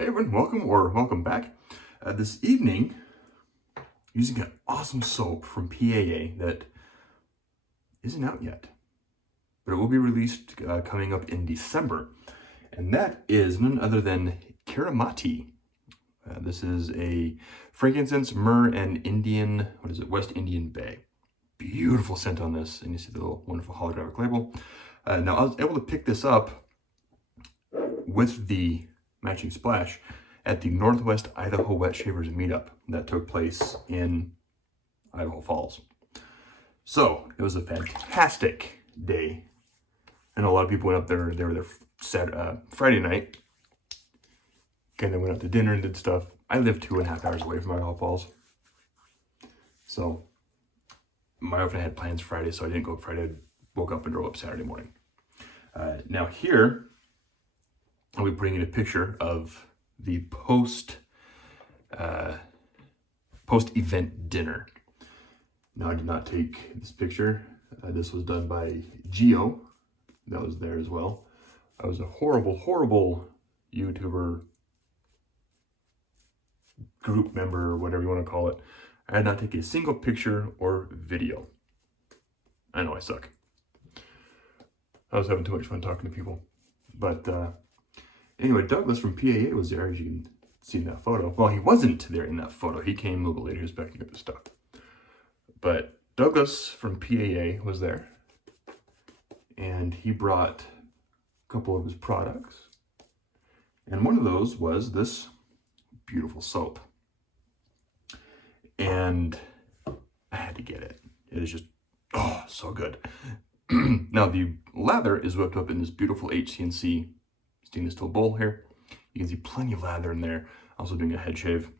Hey everyone, welcome back. This evening, using an awesome soap from PAA that isn't out yet, but it will be released coming up in December. And that is none other than Kiritimati. This is a frankincense, myrrh, and West Indian Bay. Beautiful scent on this, and you see the little wonderful holographic label. Now I was able to pick this up with the matching splash at the Northwest Idaho Wetshavers meetup that took place in Idaho Falls. So it was a fantastic day. I know a lot of people went up there. They were there Friday night. Kind of went out to dinner and did stuff. I live 2.5 hours away from Idaho Falls. So my girlfriend had plans Friday, so I didn't go Friday. I woke up and drove up Saturday morning. Now here, I'll be bringing a picture of the post-event dinner. Now I did not take this picture. This was done by Geo. That was there as well. I was a horrible YouTuber group member, or whatever you want to call it. I did not take a single picture or video. I know I suck. I was having too much fun talking to people. But anyway, Douglas from PAA was there, as you can see in that photo. Well, he wasn't there in that photo. He came a little later. He was backing up the stuff. But Douglas from PAA was there. And he brought a couple of his products. And one of those was this beautiful soap. And I had to get it. It is just, oh, so good. Now, the lather is whipped up in this beautiful HC&C stainless steel bowl here. You can see plenty of lather in there. Also doing a head shave.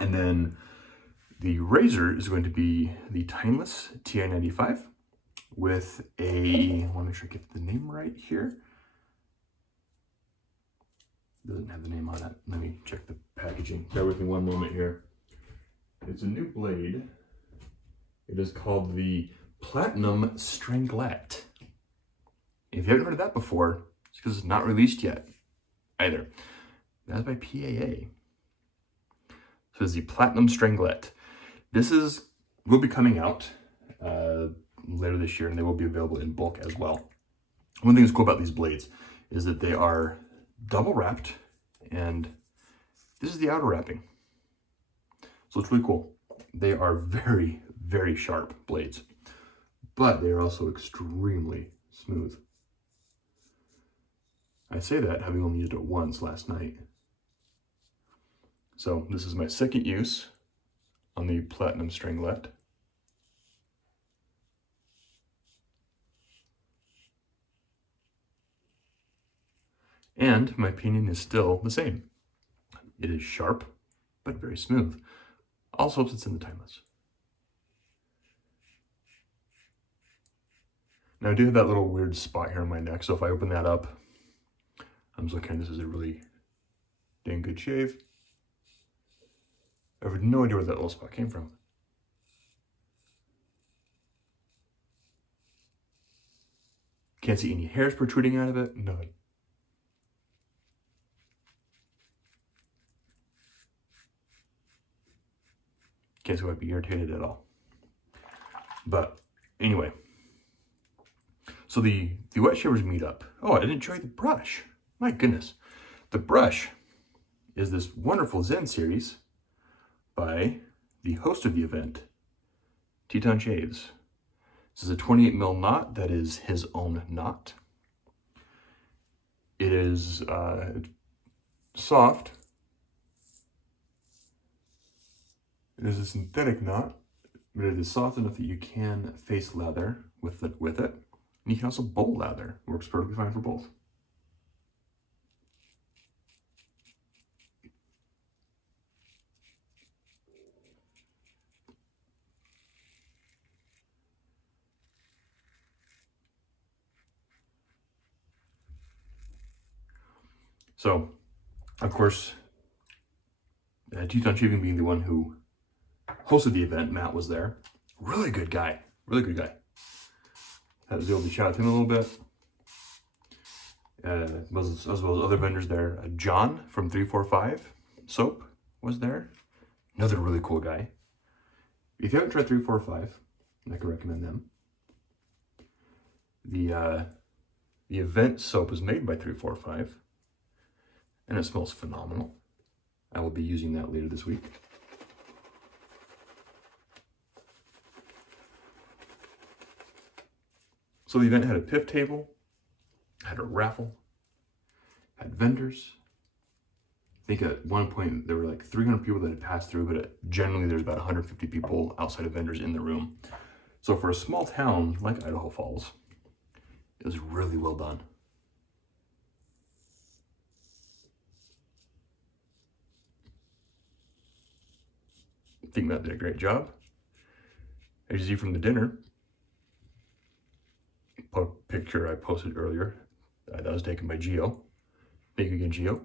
And then the razor is going to be the Timeless TI-95 with a, I want to make sure I get the name right here. Doesn't have the name on it. Let me check the packaging. Bear with me one moment here. It's a new blade. It is called the Platinum Stranglette. If you haven't heard of that before, it's because it's not released yet either. That's by PAA. So it's the Platinum Stranglette. This will be coming out later this year, and they will be available in bulk as well. One thing that's cool about these blades is that they are double wrapped, and this is the outer wrapping. So it's really cool. They are very, very sharp blades, but they are also extremely smooth. I say that having only used it once last night. So this is my second use on the Platinum Stranglette. And my opinion is still the same. It is sharp, but very smooth. Also, it's in the Timeless. Now I do have that little weird spot here on my neck, so if I open that up, I'm just looking, this is a really dang good shave. I have no idea where that little spot came from. Can't see any hairs protruding out of it, nothing. Can't see why I'd be irritated at all. But anyway, so the Wetshavers meetup. Oh, I didn't show you the brush. My goodness. The brush is this wonderful Zen series by the host of the event, Teton Shaves. This is a 28 mil knot that is his own knot. It is soft. It is a synthetic knot, but it is soft enough that you can face lather with it. And you can also bowl lather. Works perfectly fine for both. So, of course, Teton Shaving being the one who hosted the event, Matt was there. Really good guy. Really good guy. I was able to chat with him a little bit. as well as other vendors there. John from 345 Soap was there. Another really cool guy. If you haven't tried 345, I can recommend them. The event soap is made by 345, and it smells phenomenal. I will be using that later this week. So the event had a PIF table, had a raffle, had vendors. I think at one point there were like 300 people that had passed through, but generally there's about 150 people outside of vendors in the room. So for a small town like Idaho Falls, it was really well done. I think Matt did a great job. As you see from the dinner, picture I posted earlier, that was taken by Geo. Thank you again, Geo.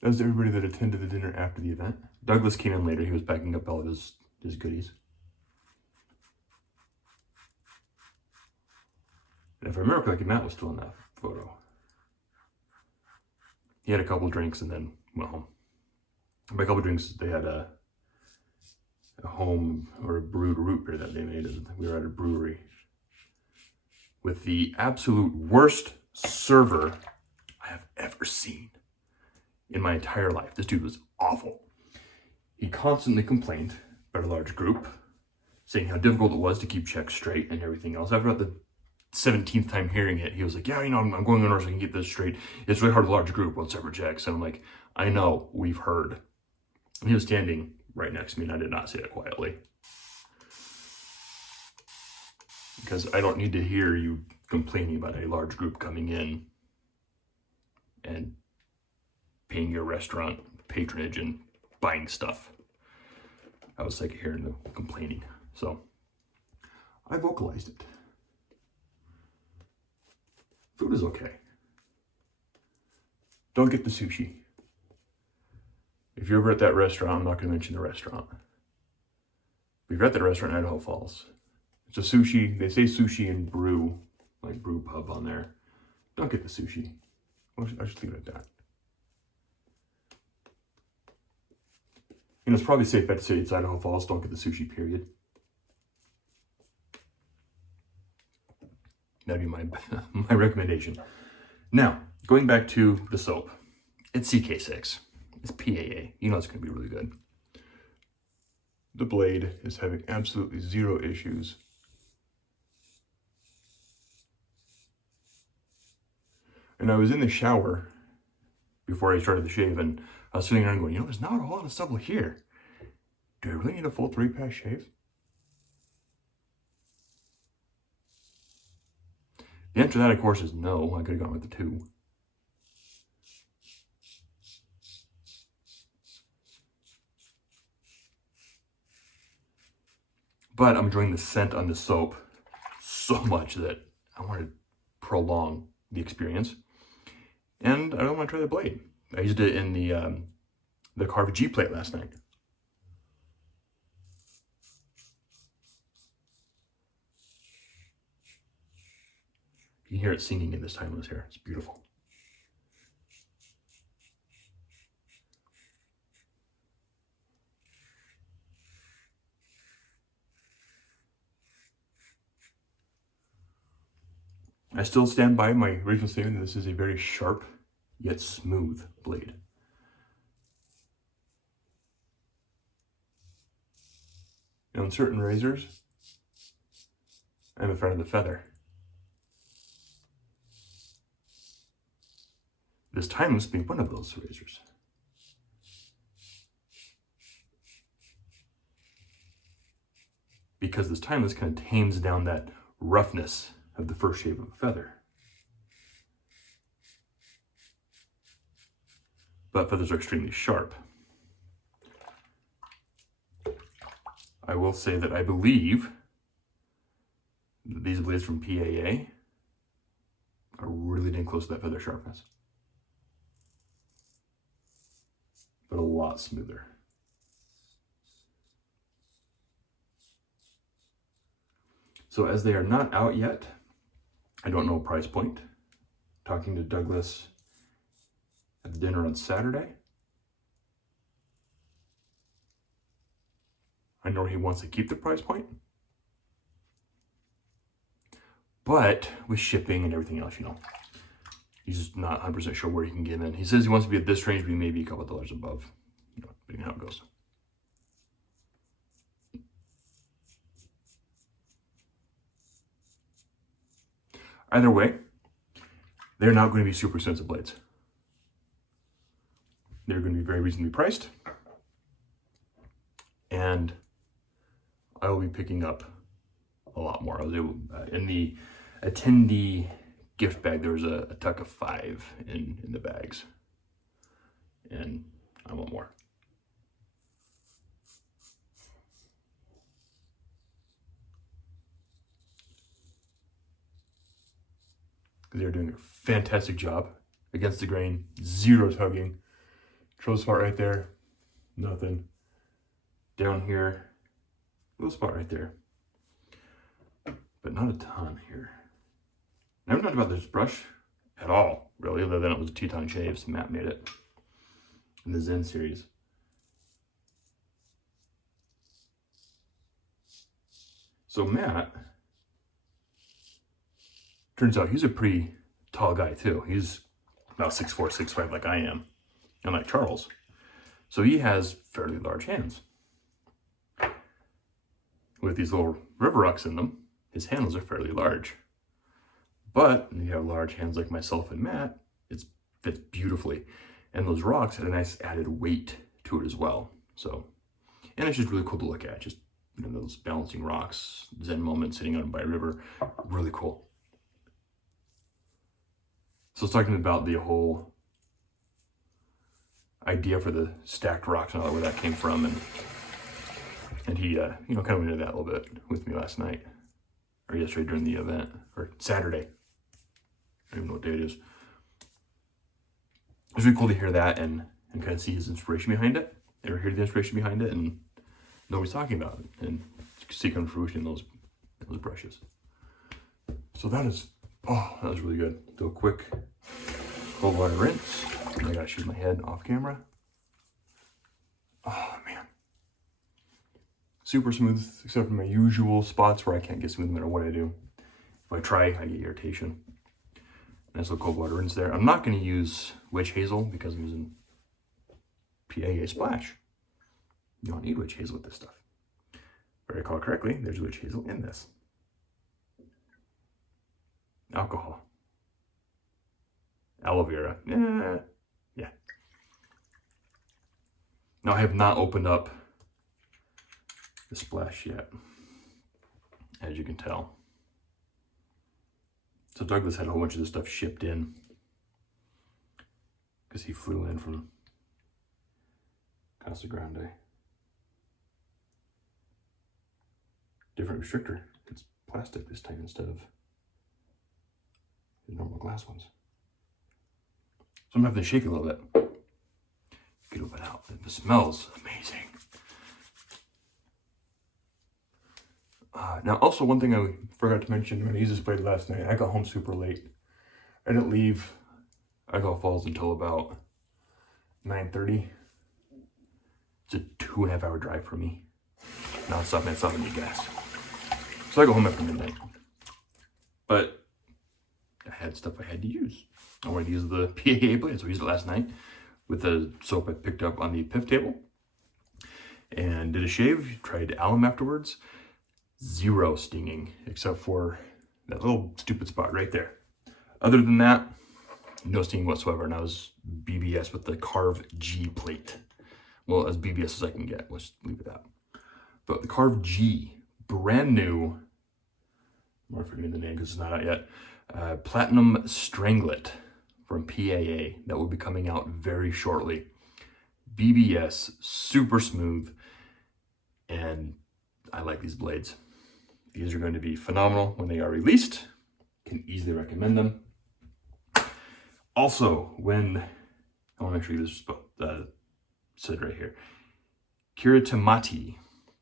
That was everybody that attended the dinner after the event. Douglas came in later. He was packing up all of his goodies. And if I remember correctly, Matt was still in that photo. He had a couple drinks and then went home. By a couple drinks, they had a home or a brewed root beer that they made. We were at a brewery with the absolute worst server I have ever seen in my entire life. This dude was awful. He constantly complained about a large group, saying how difficult it was to keep checks straight and everything else. After about the 17th time hearing it, he was like, yeah, you know, I'm going in order so I can get this straight. It's really hard with a large group on separate checks. And I'm like, I know, we've heard. And he was standing right next to me, and I did not say it quietly. Because I don't need to hear you complaining about a large group coming in and paying your restaurant patronage and buying stuff. I was sick of hearing the complaining. So I vocalized it. Food is okay. Don't get the sushi. If you're ever at that restaurant, I'm not going to mention the restaurant. If you're at that restaurant in Idaho Falls, it's a sushi. They say sushi and brew, like brew pub on there. Don't get the sushi. I should leave it at that. You know, it's probably safe bet to say it's Idaho Falls. Don't get the sushi, period. That'd be my recommendation. Now, going back to the soap. It's CK6. It's PAA. You know it's going to be really good. The blade is having absolutely zero issues. And I was in the shower before I started the shave, and I was sitting around going, you know, there's not a whole lot of stubble here. Do I really need a full 3-pass shave? The answer to that, of course, is no. I could have gone with the 2. But I'm enjoying the scent on the soap so much that I want to prolong the experience. And I don't want to try the blade. I used it in the carved G plate last night. You can hear it singing in this timeless hair. It's beautiful. I still stand by my original statement that this is a very sharp yet smooth blade. Now, in certain razors, I'm a fan of the feather. This timeless being one of those razors. Because this timeless kind of tames down that roughness of the first shave of a feather. But feathers are extremely sharp. I will say that I believe that these blades from PAA are really dang close to that feather sharpness. But a lot smoother. So as they are not out yet, I don't know price point. Talking to Douglas at the dinner on Saturday. I know he wants to keep the price point. But with shipping and everything else, you know, he's just not 100% sure where he can get in. He says he wants to be at this range, but maybe a couple dollars above. You know, but you know how it goes. Either way, they're not going to be super expensive blades. They're going to be very reasonably priced. And I will be picking up a lot more. I was able, in the attendee gift bag, there was a tuck of 5 in the bags. And I want more. They're doing a fantastic job against the grain, 0 tugging. Control spot right there, nothing. Down here, little spot right there, but not a ton here. Never talked about this brush at all, really, other than it was Teton Shaves. Matt made it in the Zen series. So Matt, turns out he's a pretty tall guy too. He's about 6'4", 6'5", like I am, and like Charles. So he has fairly large hands. With these little river rocks in them, his handles are fairly large. But when you have large hands like myself and Matt, it fits beautifully. And those rocks had a nice added weight to it as well. So, and it's just really cool to look at. Just, you know, those balancing rocks, Zen moment sitting out by a river, really cool. So I was talking about the whole idea for the stacked rocks and all that, where that came from, and he, you know, kind of went into that a little bit with me last night, or yesterday during the event, or Saturday. I don't even know what day it is. It was really cool to hear that and kind of see his inspiration behind it, or hear the inspiration behind it, and know what he's talking about, and see come to fruition in those brushes. So that is, oh, that was really good. Do a quick cold water rinse. I gotta shoot my head off camera. Oh man. Super smooth, except for my usual spots where I can't get smooth no matter what I do. If I try, I get irritation. Nice little cold water rinse there. I'm not gonna use witch hazel because I'm using PAA Splash. You don't need witch hazel with this stuff. If I recall correctly, there's witch hazel in this. Alcohol. Aloe vera. Yeah. Now I have not opened up the Splash yet, as you can tell. So Douglas had a whole bunch of this stuff shipped in because he flew in from Casa Grande. Different restrictor. It's plastic this time instead of the normal glass ones. So I'm gonna have to shake it a little bit. Get a little bit out. It smells amazing. Now, also one thing I forgot to mention when I used this blade last night, I got home super late. I didn't leave Idaho Falls until about 9:30. It's a 2.5 hour drive for me. Non-stop, man, stopping to get gas. So I go home after midnight. But I had stuff I had to use. I wanted to use the PAA blade, so I used it last night with the soap I picked up on the PIF table. And did a shave, tried alum afterwards. 0 stinging, except for that little stupid spot right there. Other than that, no stinging whatsoever, and I was BBS with the Carve G plate. Well, as BBS as I can get, let's leave it at. But the Carve G, brand new, I'm not forgetting the name because it's not out yet, Platinum Stranglette from PAA that will be coming out very shortly. BBS, super smooth, and I like these blades. These are going to be phenomenal when they are released. Can easily recommend them. Also, when, I want to make sure this is said right here, Kiritimati,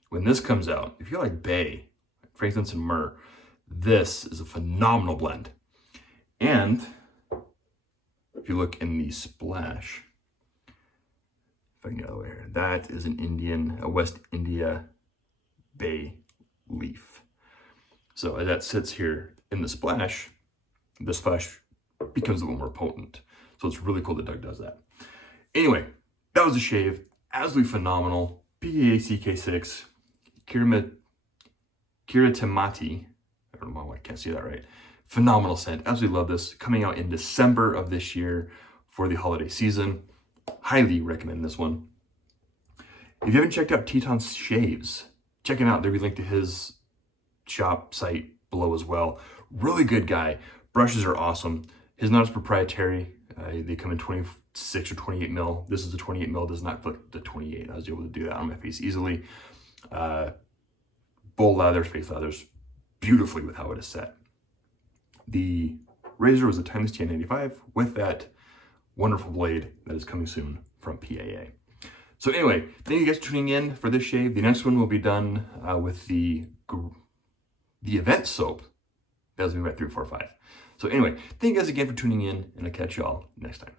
when this comes out, if you like bay, frankincense and myrrh, this is a phenomenal blend. And if you look in the splash, if I can get out of the way here, that is a West India bay leaf. So as that sits here in the splash becomes a little more potent. So it's really cool that Doug does that. Anyway, that was a shave. Absolutely phenomenal. PAA CK6 Kiritimati. I don't know why I can't see that right. Phenomenal scent. Absolutely love this. Coming out in December of this year for the holiday season. Highly recommend this one. If you haven't checked out Teton's shaves, check him out. There'll be a link to his shop site below as well. Really good guy. Brushes are awesome. His knot is proprietary. They come in 26 or 28 mil. This is a 28 mil, does not fit the 28. I was able to do that on my face easily. Bull leathers, face leathers, beautifully with how it is set. The razor was a timeless T95 with that wonderful blade that is coming soon from PAA. So anyway, thank you guys for tuning in for this shave. The next one will be done with the event soap. That's me right 3, 4, 5. So anyway, thank you guys again for tuning in, and I'll catch y'all next time.